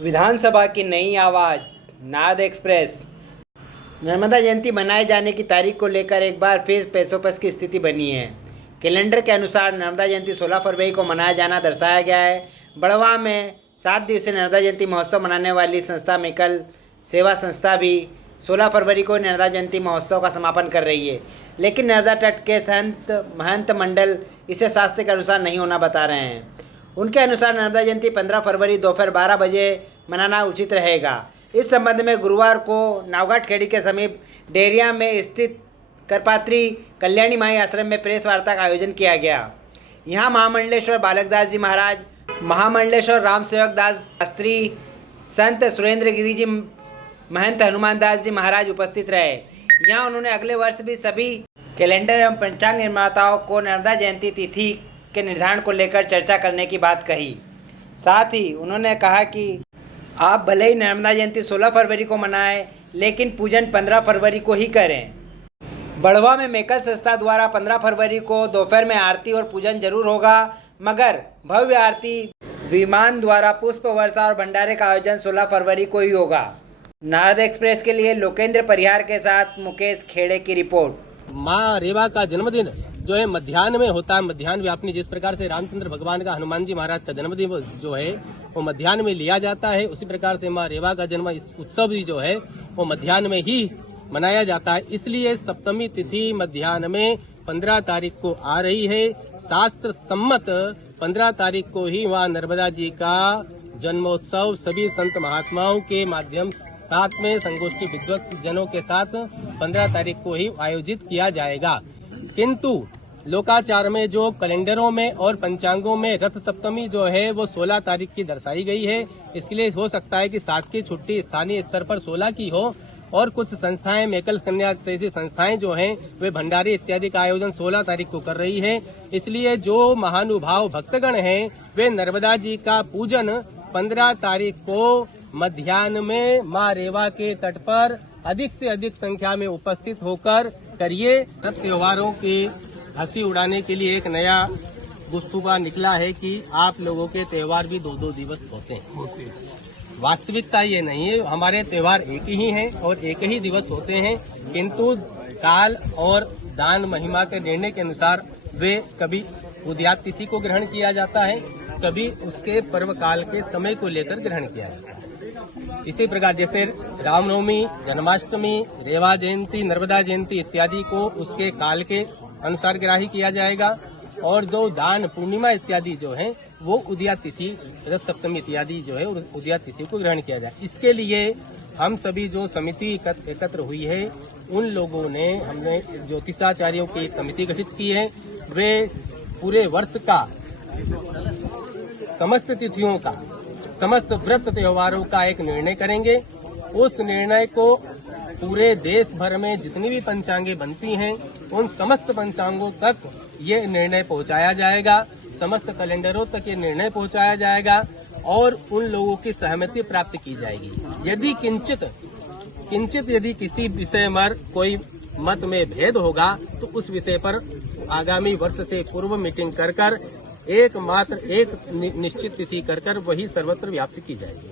विधानसभा की नई आवाज़ नाद एक्सप्रेस। नर्मदा जयंती मनाए जाने की तारीख को लेकर एक बार फिर पेचोपच की स्थिति बनी है। कैलेंडर के अनुसार नर्मदा जयंती 16 फरवरी को मनाया जाना दर्शाया गया है। बड़वा में 7 दिवसीय नर्मदा जयंती महोत्सव मनाने वाली संस्था मेकल सेवा संस्था भी 16 फरवरी को नर्मदा जयंती महोत्सव का समापन कर रही है, लेकिन नर्मदा तट के संत महंत मंडल इसे शास्त्र के अनुसार नहीं होना बता रहे हैं। उनके अनुसार नर्मदा जयंती 15 फरवरी दोपहर 12 बजे मनाना उचित रहेगा। इस संबंध में गुरुवार को नावघाट खेड़ी के समीप डेरिया में स्थित करपात्री कल्याणी माई आश्रम में प्रेस वार्ता का आयोजन किया गया। यहाँ महामंडलेश्वर बालकदास जी महाराज, महामंडलेश्वर रामसेवक दास शास्त्री, संत सुरेंद्र गिरी जी, महंत हनुमान दास जी महाराज उपस्थित रहे। यहाँ उन्होंने अगले वर्ष भी सभी कैलेंडर एवं पंचांग निर्माताओं को नर्मदा जयंती तिथि के निर्धारण को लेकर चर्चा करने की बात कही। साथ ही उन्होंने कहा कि आप भले ही नर्मदा जयंती 16 फरवरी को मनाएं, लेकिन पूजन 15 फरवरी को ही करें। बड़वा में मेकल संस्था द्वारा 15 फरवरी को दोपहर में आरती और पूजन जरूर होगा, मगर भव्य आरती, विमान द्वारा पुष्प वर्षा और भंडारे का आयोजन 16 फरवरी को ही होगा। नारद एक्सप्रेस के लिए लोकेंद्र परिहार के साथ मुकेश खेड़े की रिपोर्ट। माँ रेवा का जन्मदिन जो है मध्याह्न में होता है, मध्याह्न व्यापनी। जिस प्रकार से रामचंद्र भगवान का, हनुमान जी महाराज का जन्मदिन जो है वो मध्याह्न में लिया जाता है, उसी प्रकार से माँ रेवा का जन्म उत्सव भी जो है वो मध्याह्न में ही मनाया जाता है। इसलिए सप्तमी तिथि मध्याह्न में 15 तारीख को आ रही है। शास्त्र सम्मत 15 तारीख को ही वहाँ नर्मदा जी का जन्मोत्सव सभी संत महात्माओं के माध्यम साथ में संगोष्ठी विद्वत जनों के साथ 15 तारीख को ही आयोजित किया जाएगा। किंतु लोकाचार में जो कैलेंडरों में और पंचांगों में रथ सप्तमी जो है वो 16 तारीख की दर्शाई गई है। इसलिए हो सकता है कि शासकीय छुट्टी स्थानीय स्तर पर 16 की हो और कुछ संस्थाएं, मेकल कन्या जैसी संस्थाएं जो हैं वे भंडारी इत्यादि का आयोजन 16 तारीख को कर रही है। इसलिए जो महानुभाव भक्तगण हैं वे नर्मदा जी का पूजन 15 तारीख को मध्याह्न में माँ रेवा के तट पर अधिक से अधिक संख्या में उपस्थित होकर करिए। त्योहारों की हंसी उड़ाने के लिए एक नया गुफ्तगू निकला है कि आप लोगों के त्योहार भी 2-2 दिवस होते हैं। वास्तविकता ये नहीं है, हमारे त्योहार एक ही हैं और एक ही दिवस होते हैं, किंतु काल और दान महिमा के निर्णय के अनुसार वे कभी उदयात तिथि को ग्रहण किया जाता है, कभी उसके पर्व काल के समय को लेकर ग्रहण किया जाता है। इसी प्रकार जैसे रामनवमी, जन्माष्टमी, रेवा जयंती, नर्मदा जयंती इत्यादि को उसके काल के अनुसार ग्राही किया जाएगा और जो दान पूर्णिमा इत्यादि जो है वो उदया तिथि, रथ सप्तमी इत्यादि जो है उदया तिथि को ग्रहण किया जाए। इसके लिए हम सभी जो समिति एकत्र हुई है उन लोगों ने, हमने ज्योतिषाचार्यों की एक समिति गठित की है। वे पूरे वर्ष का समस्त तिथियों का, समस्त व्रत त्योहारों का एक निर्णय करेंगे। उस निर्णय को पूरे देश भर में जितनी भी पंचांगे बनती हैं उन समस्त पंचांगों तक ये निर्णय पहुंचाया जाएगा, समस्त कैलेंडरों तक ये निर्णय पहुंचाया जाएगा और उन लोगों की सहमति प्राप्त की जाएगी। यदि किंचित यदि किसी विषय पर कोई मत में भेद होगा तो उस विषय पर आगामी वर्ष से पूर्व मीटिंग कर एकमात्र एक निश्चित तिथि कर वही सर्वत्र व्याप्त की जाएगी।